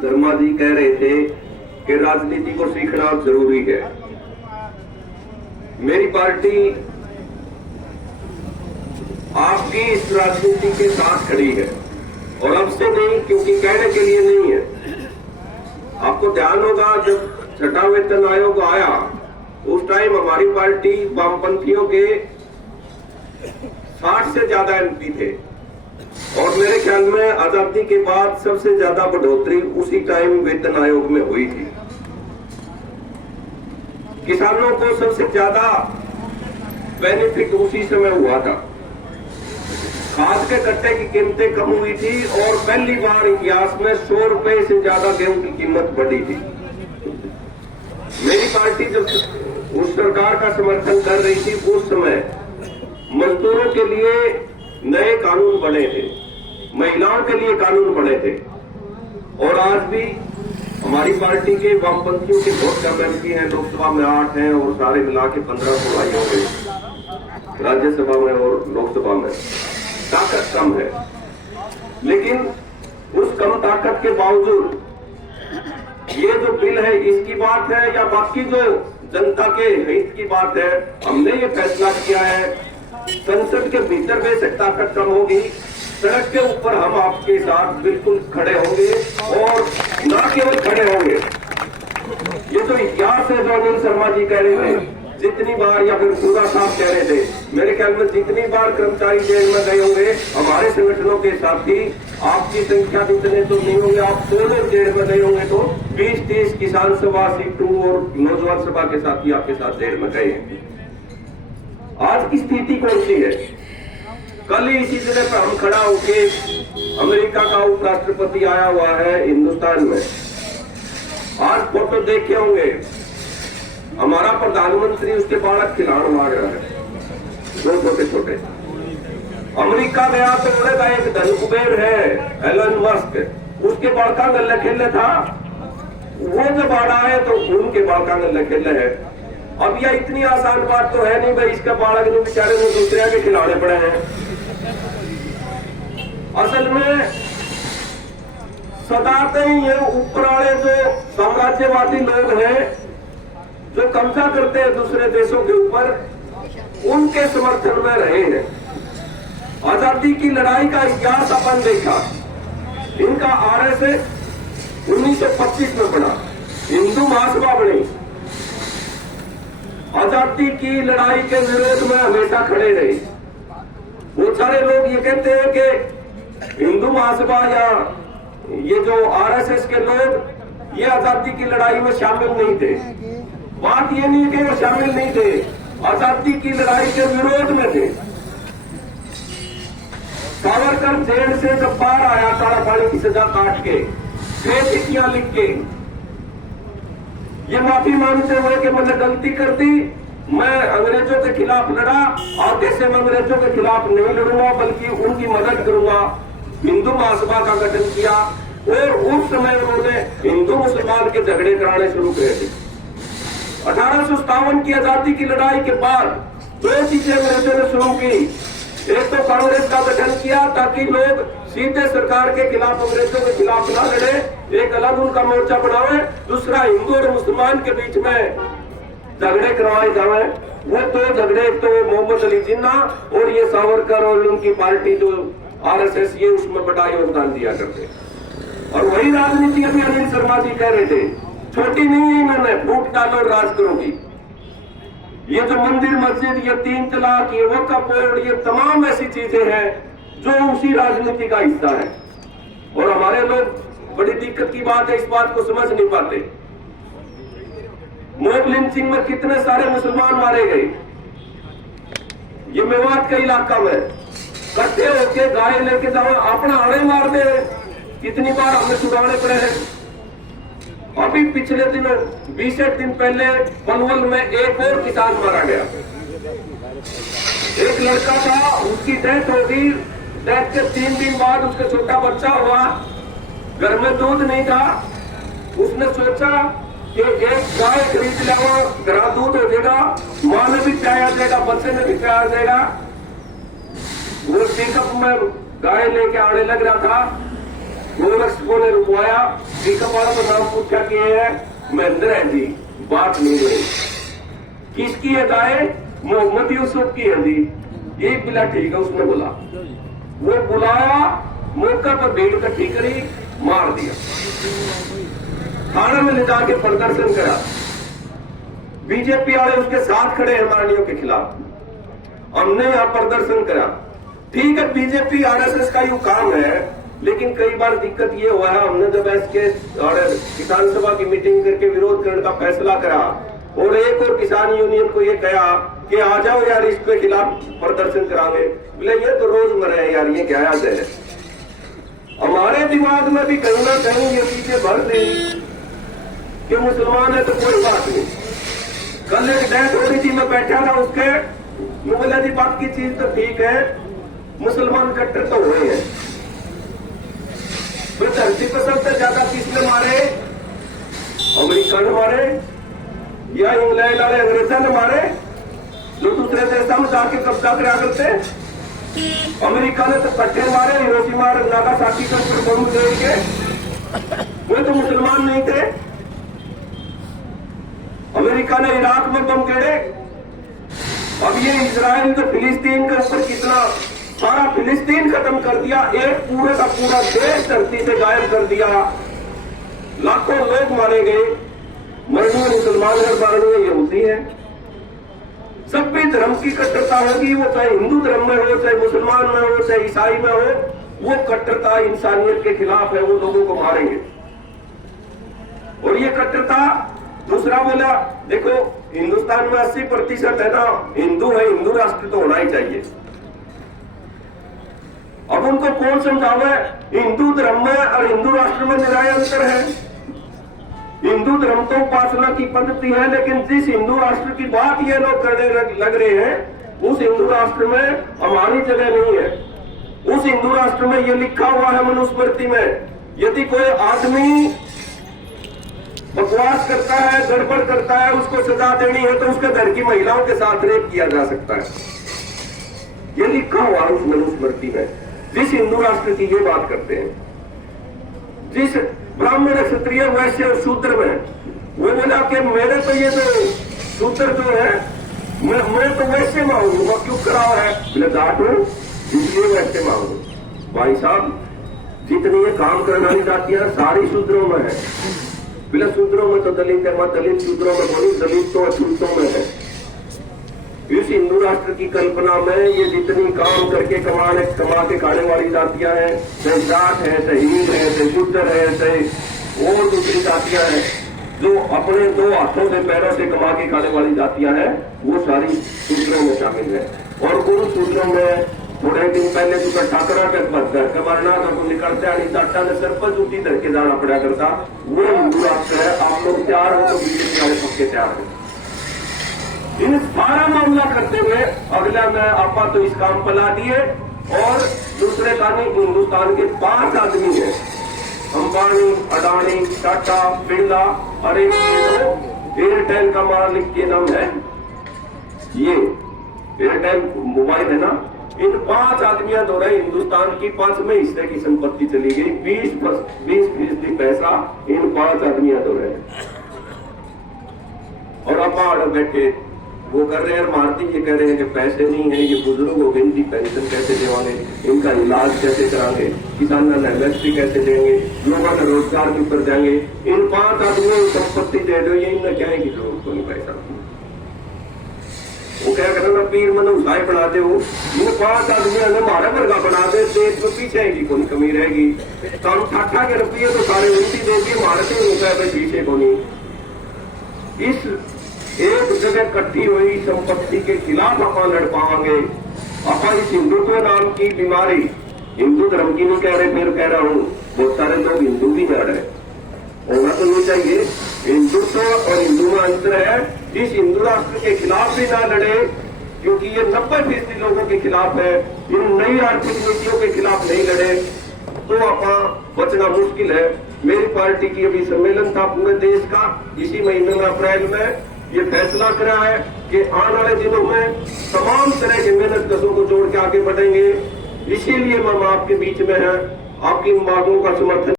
शर्मा जी कह रहे थे कि राजनीति को सीखना जरूरी है। मेरी पार्टी आपकी इस राजनीति के साथ खड़ी है और अब से नहीं, क्योंकि कहने के लिए नहीं है। आपको ध्यान होगा जब छठा वेतन आयोग आया उस टाइम हमारी पार्टी वामपंथियों के 60 से ज्यादा एमपी थे और मेरे ख्याल में आजादी के बाद सबसे ज्यादा बढ़ोतरी उसी टाइम वेतन आयोग में हुई थी। किसानों को सबसे ज्यादा बेनिफिट उसी समय हुआ था। खाद के कट्टे की कीमतें कम हुई थी और पहली बार इतिहास में 100 रुपए से ज्यादा गेहूं की कीमत बढ़ी थी। मेरी पार्टी जब उस सरकार का समर्थन कर रही थी उस समय मजदूरों के लिए नए कानून बने थे, महिलाओं के लिए कानून बने थे और आज भी हमारी पार्टी के वामपंथियों के बहुत कम एमपी हैं। लोकसभा में 8 हैं और सारे मिला के 15 आई होंगे, राज्यसभा में और लोकसभा में ताकत कम है। लेकिन उस कम ताकत के बावजूद ये जो बिल है इसकी बात है या बाकी जो जनता के हित की बात है, हमने ये फैसला किया है संसद के भीतर बेशक ताकत कम होगी, सड़क के ऊपर हम आपके साथ बिल्कुल खड़े होंगे और न केवल खड़े होंगे। ये तो इतिहास है जो अनिल शर्मा जी कह रहे थे, जितनी बार या फिर पूरा साहब कह रहे थे, मेरे ख्याल में जितनी बार कर्मचारी जेल में गए होंगे हमारे संगठनों के साथी, आपकी संख्या तो इतने तो नहीं होंगे, आप दोनों जेल में गए होंगे तो 20-30 किसान सभा सीटू और नौजवान सभा के साथी आपके साथ जेल में गए हैं। आज की स्थिति कौन सी है? कल ही इसी जगह पर हम खड़ा होके अमेरिका का उपराष्ट्रपति आया हुआ है हिंदुस्तान में, आज फोटो देखे होंगे, हमारा प्रधानमंत्री उसके बालक खिलाड़ मार रहा है, 2 छोटे छोटे। अमेरिका गया तो उड़ेगा एक धन कुबेर है एलन मस्क, उसके बालका गल्ले खेलने था, वो जब आ रहा है तो उनके बालका गल्ले खेलने है। अब यह इतनी आसान बात तो है नहीं भाई, इसका बालक ने बेचारे में दूसरे के खिलाड़े पड़े हैं। असल में सदाते ही ये ऊपर वाले जो साम्राज्यवादी लोग हैं जो कब्जा करते हैं दूसरे देशों के ऊपर, उनके समर्थन में रहे हैं। आजादी की लड़ाई का इतिहास अपन देखा, इनका आरएसएस 1925 में बना, हिंदू महासभा बनी, आजादी की लड़ाई के विरोध में हमेशा खड़े रहे। वो सारे लोग ये कहते हैं कि हिंदू महासभा या ये जो आरएसएस के लोग ये आजादी की लड़ाई में शामिल नहीं थे। बात ये नहीं कि वो शामिल नहीं थे, आजादी की लड़ाई के विरोध में थे। सावरकर जेल से जब बाहर आया काला पानी की सजा काट के, 6 चिट्ठियां लिख के ये माफी मांगते हुए कि मैंने गलती कर दी, मैं अंग्रेजों के खिलाफ लड़ा, आगे से मैं अंग्रेजों के खिलाफ नहीं लड़ूंगा बल्कि उनकी मदद करूंगा। हिंदू महासभा का गठन किया और उस समय उन्होंने हिंदू मुसलमान के झगड़े कराने शुरू करे थे। 1857 की आजादी की लड़ाई के बाद 2 चीजें अंग्रेजों ने शुरू की। एक तो कांग्रेस का गठन किया ताकि लोग सीधे सरकार के खिलाफ, अंग्रेजों के खिलाफ ना लड़े, एक अलग उनका मोर्चा बनावे। दूसरा, हिंदू और मुसलमान के बीच में झगड़े करवाए जाए। वो 2 झगड़े, एक तो मोहम्मद अली जिन्ना और ये सावरकर और उनकी पार्टी जो आरएसएस, ये उसमें बड़ा योगदान दिया करते। और वही राजनीति अभी अनिल शर्मा जी कह रहे थे, छोटी नहीं है इन्होंने, फूट डालो राज करोगी। ये जो मंदिर मस्जिद, ये 3 तलाक, ये वक्फ बोर्ड, ये तमाम ऐसी चीजें हैं जो उसी राजनीति का हिस्सा है। और हमारे लोग, बड़ी दिक्कत की बात है, इस बात को समझ नहीं पाते। मोब लिंचिंग में कितने सारे मुसलमान मारे गए, ये मेवात का इलाका में इकट्ठे होके गाय लेके जाओ, अपना आड़े मार दे, कितनी बार हमने छुड़ाने पड़े हैं। अभी पिछले दिनों 20 दिन पहले पनवल में एक और किसान मारा गया। एक लड़का था, उसकी डेथ हो गई, डेथ के 3 दिन बाद उसका छोटा बच्चा हुआ, घर में दूध नहीं था, उसने सोचा कि एक गाय खरीद लेगा, घर दूध हो जाएगा, मां ने भी पिलाया जाएगा, बच्चे ने भी पिलाया जाएगा। वो पिकअप में गाय लेके आने लग रहा था, गोरक्षकों ने रुकवाया, टीकावाड़ा का नाम पूछा कि है महेंद्र है जी, बात नहीं हुई। किसकी है गाय? मोहम्मद यूसुफ की है जी। एक बिला ठीक है, उसने बोला, वो बुलाया, मौका पर भीड़ इकट्ठी करी, मार दिया, थाने में ले जाके प्रदर्शन करा। बीजेपी वाले उसके साथ खड़े हैं मारनियों के खिलाफ। हमने यहाँ प्रदर्शन करा। ठीक है, बीजेपी आरएसएस का ये काम है, लेकिन कई बार दिक्कत ये हुआ है, हमने जब एसके और किसान सभा की मीटिंग करके विरोध करने का फैसला करा और एक और किसान यूनियन को ये कहा कि आ जाओ यार, इसके खिलाफ प्रदर्शन करावे, बोले ये तो रोजमर्रा है यार, ये क्या याद है। हमारे दिमाग में भी कहीं ना कहीं ये चीजें भर दी कि मुसलमान है तो कोई बात नहीं। कल एक डेथ हो रही थी, मैं बैठा था उसके, बोला जी बात की चीज तो ठीक है, मुसलमान कट्टर तो हुए हैं, फिर धरती पर सबसे ज्यादा किसने मारे? अमेरिका ने मारे या इंग्लैंड वाले अंग्रेजों ने मारे, जो दूसरे देशों में जाके कब्जा करा करते। अमेरिका ने तो कट्टे मारे, हिरोशिमा और नागासाकी के ऊपर बम दे के, वो तो मुसलमान नहीं थे। अमेरिका ने इराक में बम गिरे। अब ये इजराइल तो फिलिस्तीन के ऊपर कितना सारा फिलिस्तीन खत्म कर दिया, एक पूरे का पूरा देश धरती से गायब कर दिया, लाखों लोग मारे गए। मरणीय मुसलमान है, मरणीय यहूदी है। सब भी धर्म की कट्टरता होगी, वो चाहे हिंदू धर्म में हो, चाहे मुसलमान में हो, चाहे ईसाई में हो, वो कट्टरता इंसानियत के खिलाफ है, वो लोगों को मारेंगे। और ये कट्टरता, दूसरा बोला, देखो हिंदुस्तान में 80% है ना हिंदू है, हिंदू राष्ट्र तो होना ही चाहिए। अब उनको कौन समझावे? हिंदू धर्म में और हिंदू राष्ट्र में निराय अंतर है। हिंदू धर्म तो उपासना की पद्धति है, लेकिन जिस हिंदू राष्ट्र की बात ये लोग करने लग रहे हैं, उस हिंदू राष्ट्र में हमारी जगह नहीं है। उस हिंदू राष्ट्र में ये लिखा हुआ है मनुस्मृति में, यदि कोई आदमी बकवास करता है, गड़बड़ करता है, उसको सजा देनी है तो उसके घर की महिलाओं के साथ रेप किया जा सकता है। ये लिखा हुआ है उस मनुस्मृति में। जिस हिंदू राष्ट्र की ये बात करते हैं, जिस ब्राह्मण क्षत्रिय वैश्य और शूद्र में, वो बोला कि मेरे तो ये जो शूद्र जो है, मैं तो वैश्य मांगूंगा, क्यों कराओ है? बोले जाट हूं इसलिए वैश्य मांगू। भाई साहब, जितनी ये काम करने वाली जातियां सारी शूद्रों में है। बोले शूद्रों में तो दलित है, वहां दलित शूद्रों में बोली, दलित तो अछूतों में है। इस हिंदू राष्ट्र की कल्पना में ये जितनी काम करके कमा के खाने वाली जातियां हैं, चाहे जाट है, चाहे हिंद है, चाहे शूद्र है, चाहे और दूसरी जातियां हैं, जो अपने दो हाथों से पैरों से कमा के खाने वाली जातियां हैं, वो सारी शूद्रों में शामिल है। और उन शूद्रों में थोड़े दिन पहले तो ठाकरा के घर कमाना था, वो निकलता नहीं, टाटा ने सर पर जूती धर के जाना पड़ा करता। वो हिंदू राष्ट्र है। आप लोग तैयार हो तो बीजेपी वाले पक्के तैयार हो। इन सारा मामला करते हुए अगला में आपा तो इस काम पर ला दिए। और दूसरे कानी हिंदुस्तान के 5 आदमी है, अंबानी, अडानी, टाटा, बिरला, और एक एयरटेल का मालिक के नाम है, ये एयरटेल मोबाइल है ना। इन 5 आदमियों द्वारा हिंदुस्तान की 5वें हिस्से की संपत्ति चली गई। 20% पैसा इन 5 आदमियों द्वारा। और आप बैठे वो कर रहे हैं, मारती ये कह रहे हैं कि पैसे नहीं है, ये बुजुर्ग हो गए, इनकी पेंशन कैसे देवांगे, इनका इलाज कैसे करांगे, किसानों ने एमएसपी कैसे देंगे, लोगों ने रोजगार के ऊपर जाएंगे। इन 5 आदमियों को संपत्ति दे दो, ये इनमें क्या है कि जरूरत को नहीं पैसा। वो क्या कर रहे पीर मन उसाए बनाते हो, ये 5 आदमियों ने हमारा वर्गा बना दे, देश में पीछे आएगी कौन कमी रहेगी। तो हम ठाठा के रुपये तो सारे उल्टी देगी, मारते होता है पीछे को नहीं। इस एक जगह इकट्ठी हुई संपत्ति के खिलाफ आप लड़ पाओगे। आप इस हिंदुत्व नाम की बीमारी, हिंदू धर्म की नहीं कह रहे, फिर कह रहा हूं, बहुत सारे लोग हिंदू भी जा रहे, होना तो नहीं चाहिए। हिंदुत्व और हिंदू में अंतर है। इस हिंदू राष्ट्र के खिलाफ भी ना लड़े, क्योंकि ये 90% लोगों के खिलाफ है। इन नई आर्थिक नीतियों के खिलाफ नहीं लड़े तो आप बचना मुश्किल है। मेरी पार्टी की अभी सम्मेलन था पूरे देश का, इसी महीने में अप्रैल में ये फैसला करा है कि आने वाले दिनों में तमाम तरह के मेहनत कशों को जोड़ के आगे बढ़ेंगे। इसीलिए हम आपके बीच में हैं। आपकी इन बातों का समर्थन